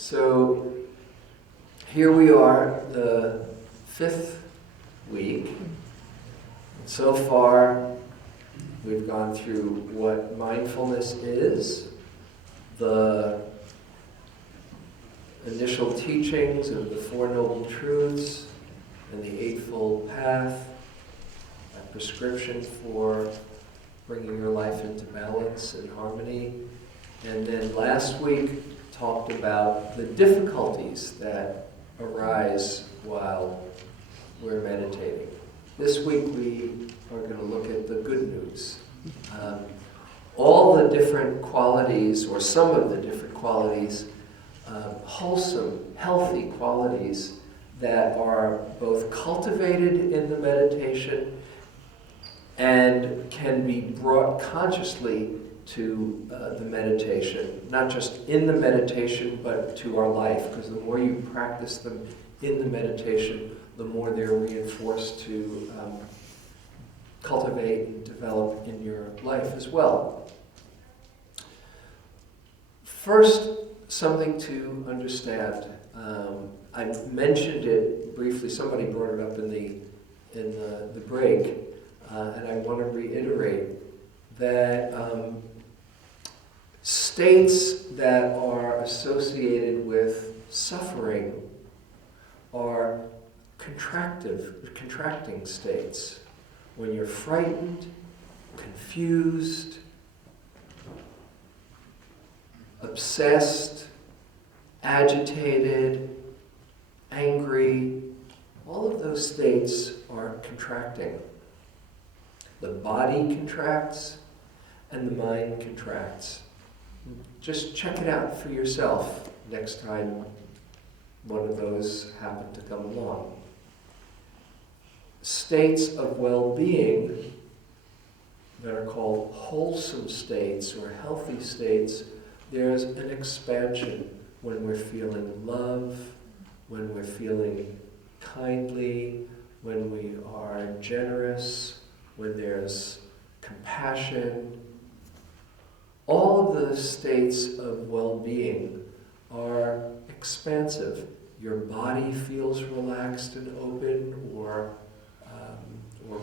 So here we are, the 5th week. So far, we've gone through what mindfulness is, the initial teachings of the Four Noble Truths and the Eightfold Path, a prescription for bringing your life into balance and harmony. And then last week talked about the difficulties that arise while we're meditating. This week we are going to look at the good news. All the different qualities, or some of the different qualities, wholesome, healthy qualities that are both cultivated in the meditation and can be brought consciously to the meditation, not just in the meditation, but to our life, because the more you practice them in the meditation, the more they're reinforced to cultivate and develop in your life as well. First, something to understand. I mentioned it briefly. Somebody brought it up in the break, and I want to reiterate that states that are associated with suffering are contracting states. When you're frightened, confused, obsessed, agitated, angry, all of those states are contracting. The body contracts and the mind contracts. Just check it out for yourself next time one of those happen to come along. States of well-being that are called wholesome states or healthy states, there's an expansion when we're feeling love, when we're feeling kindly, when we are generous, when there's compassion. All of the states of well-being are expansive. Your body feels relaxed and open or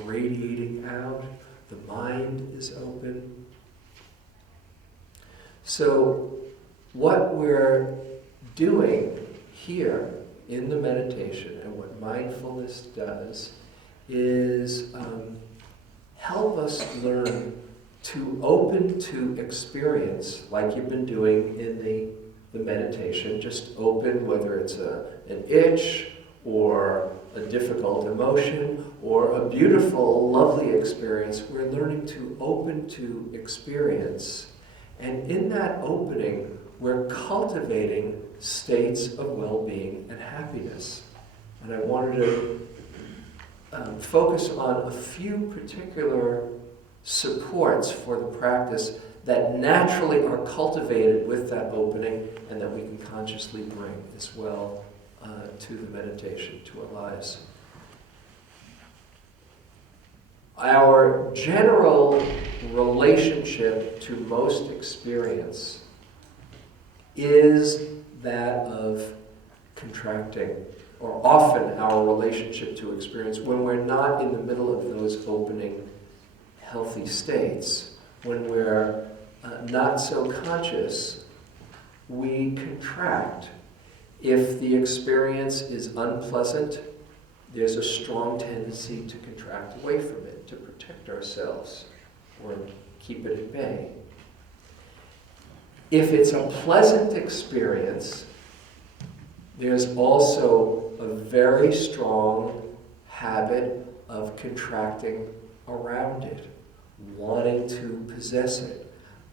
radiating out. The mind is open. So what we're doing here in the meditation and what mindfulness does is help us learn to open to experience, like you've been doing in the meditation. Just open, whether it's an itch or a difficult emotion or a beautiful, lovely experience. We're learning to open to experience. And in that opening, we're cultivating states of well-being and happiness. And I wanted to focus on a few particular supports for the practice that naturally are cultivated with that opening and that we can consciously bring as well to the meditation, to our lives. Our general relationship to most experience is that of contracting, or often our relationship to experience when we're not in the middle of those opening healthy states. When we're not so conscious, we contract. If the experience is unpleasant, there's a strong tendency to contract away from it, to protect ourselves or keep it at bay. If it's a pleasant experience, there's also a very strong habit of contracting around it, wanting to possess it.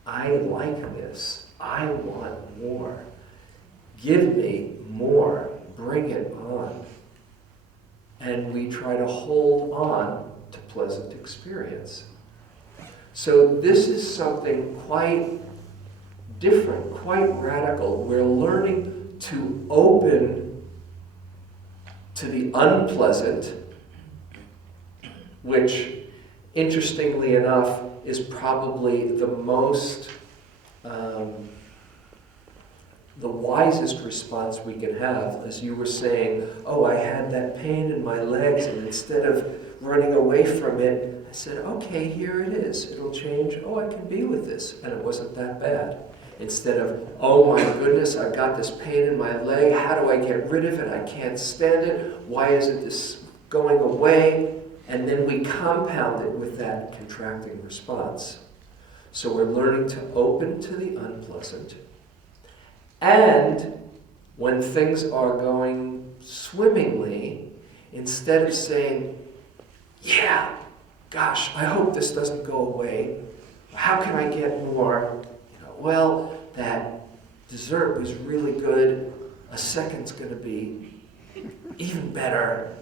I like this. I want more. Give me more. Bring it on. And we try to hold on to pleasant experience. So this is something quite different, quite radical. We're learning to open to the unpleasant, which, interestingly enough, is probably the most the wisest response we can have, as you were saying, oh, I had that pain in my legs, and instead of running away from it, I said, okay, here it is. It'll change. Oh, I can be with this. And it wasn't that bad. Instead of, oh my goodness, I've got this pain in my leg. How do I get rid of it? I can't stand it. Why isn't this going away? And then we compound it with that contracting response. So we're learning to open to the unpleasant. And when things are going swimmingly, instead of saying, yeah, gosh, I hope this doesn't go away. How can I get more? Well, that dessert was really good. A second's going to be even better.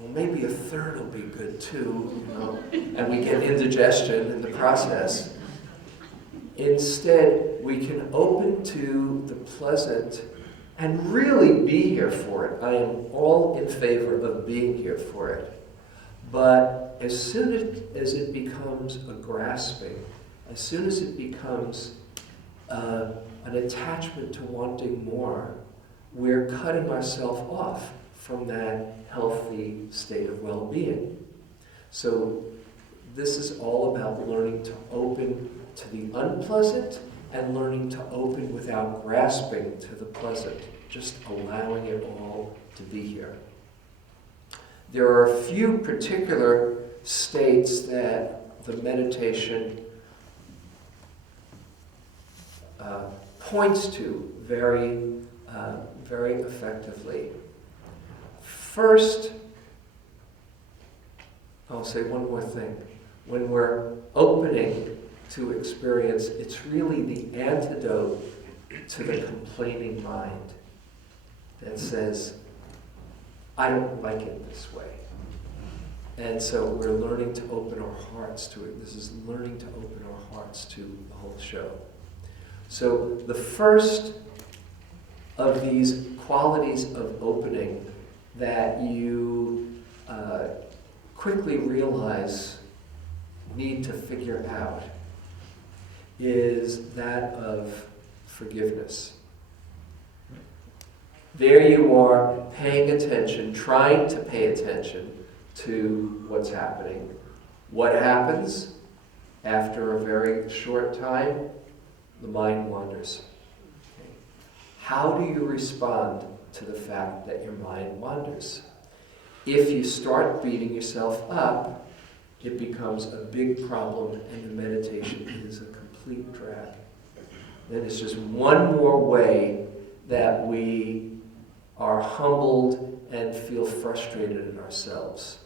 Well, maybe a third will be good too. And we get indigestion in the process. Instead, we can open to the pleasant and really be here for it. I am all in favor of being here for it. But as soon as it becomes a grasping, as soon as it becomes an attachment to wanting more, we're cutting ourselves off from that healthy state of well-being. So this is all about learning to open to the unpleasant and learning to open without grasping to the pleasant, just allowing it all to be here. There are a few particular states that the meditation points to very effectively. First, I'll say one more thing. When we're opening to experience, it's really the antidote to the complaining mind that says, I don't like it this way. And so we're learning to open our hearts to it. This is learning to open our hearts to the whole show. So the first of these qualities of opening that you quickly realize need to figure out is that of forgiveness. There you are, paying attention, trying to pay attention to what's happening. What happens? After a very short time, the mind wanders. Okay. How do you respond to the fact that your mind wanders? If you start beating yourself up, it becomes a big problem and the meditation is a complete drag. Then it's just one more way that we are humbled and feel frustrated in ourselves.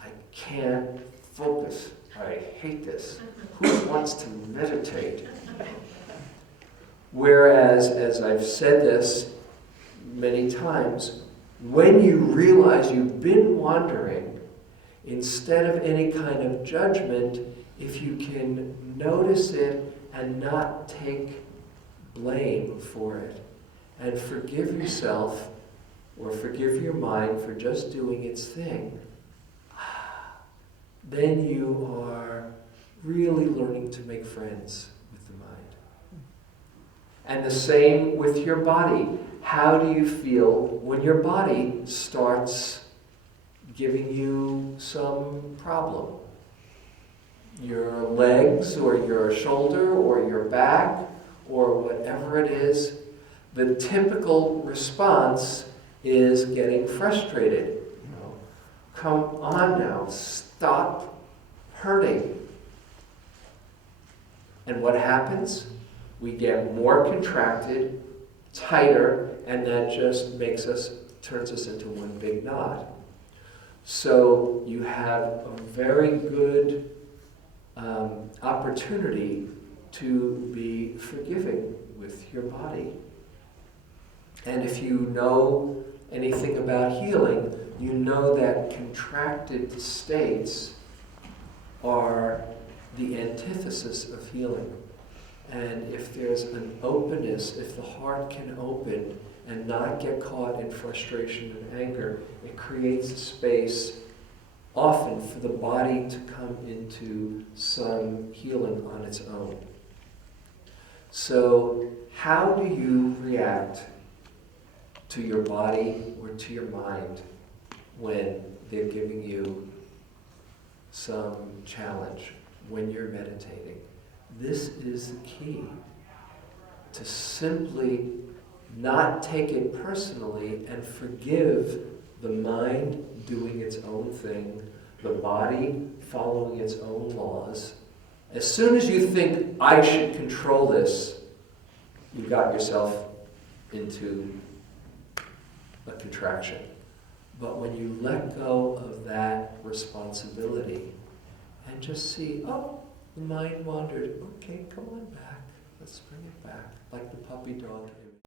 I can't focus. I hate this. Who wants to meditate? Whereas, as I've said this many times, when you realize you've been wandering, instead of any kind of judgment, if you can notice it and not take blame for it, and forgive yourself or forgive your mind for just doing its thing, then you are really learning to make friends with the mind. And the same with your body. How do you feel when your body starts giving you some problem? Your legs or your shoulder or your back or whatever it is, the typical response is getting frustrated. Come on now, stop hurting. And what happens? We get more contracted, tighter, and that just turns us into one big knot. So you have a very good opportunity to be forgiving with your body. And if you know anything about healing, you know that contracted states are the antithesis of healing. And if there's an openness, if the heart can open and not get caught in frustration and anger, it creates a space often for the body to come into some healing on its own. So how do you react to your body or to your mind when they're giving you some challenge, when you're meditating? This is the key. To simply not take it personally and forgive the mind doing its own thing, the body following its own laws. As soon as you think, I should control this, you got yourself into a contraction. But when you let go of that responsibility and just see, oh, the mind wandered, okay, come on back. Let's bring it back, like the puppy dog